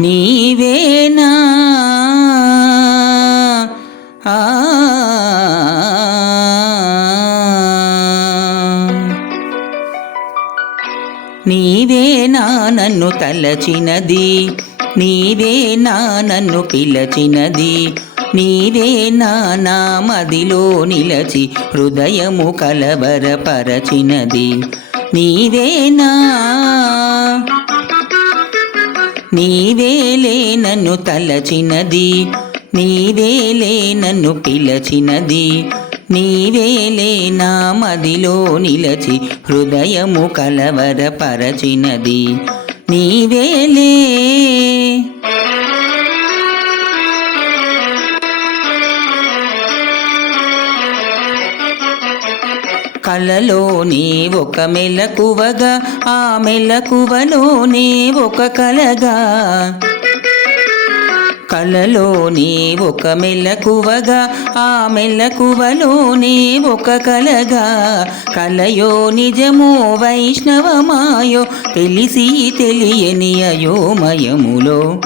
నీవేనా? ఆ. నీవేనా నన్ను తలచినది? నీవేనా నన్ను పిలచినది? నీవేనా నా మదిలో నిలచి హృదయము కలవరపరచినది? నీవేనా నీవేలే నన్ను తలచినది నీవేలే నన్ను పిలచినది నీవేలే నా మదిలో నిలచి హృదయము కలవరపరచినది నీవేలే కలలోనే ఒక మెలకువగా ఆ మెలకువలోనే ఒక కలగా. కలలోనే ఒక మెలకువగా ఆ మెలకువలోనే ఒక కలగా. కలయో నిజమో వైష్ణవమాయో తెలిసి తెలియని అయోమయములో.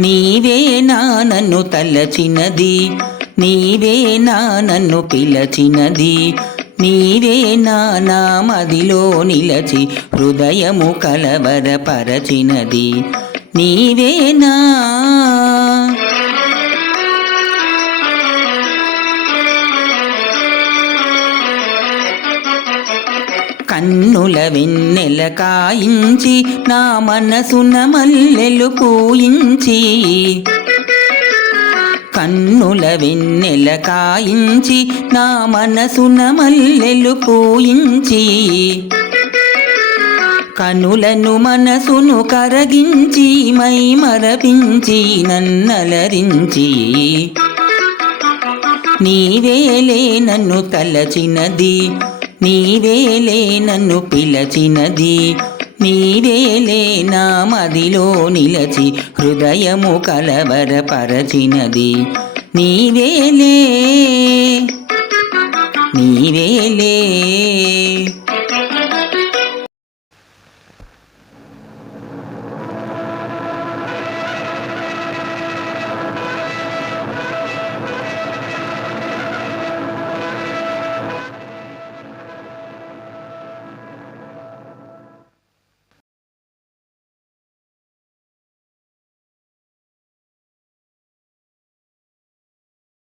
నీవే నా నన్ను తలచినది నీవేనా నన్ను పిలచినది. నీవేనా నా నా మదిలో నిలచి హృదయము కలవరపరచినది. నీవేనా కన్నుల వెన్నెల కాయించి నా మనసున మల్లెలు పూయించి కన్నుల వెన్నెల కాయించి నా మనసున మల్లెలు పూయించి. కనులను మనసును కరగించి మై మరపించి నన్నలరించి. నీవేలే నన్ను తలచినది నీవేలే నన్ను పిలచినది. నీవేలే నా మదిలో నిలచి హృదయము కలవరపరచినది. నీవేలే నీవేలే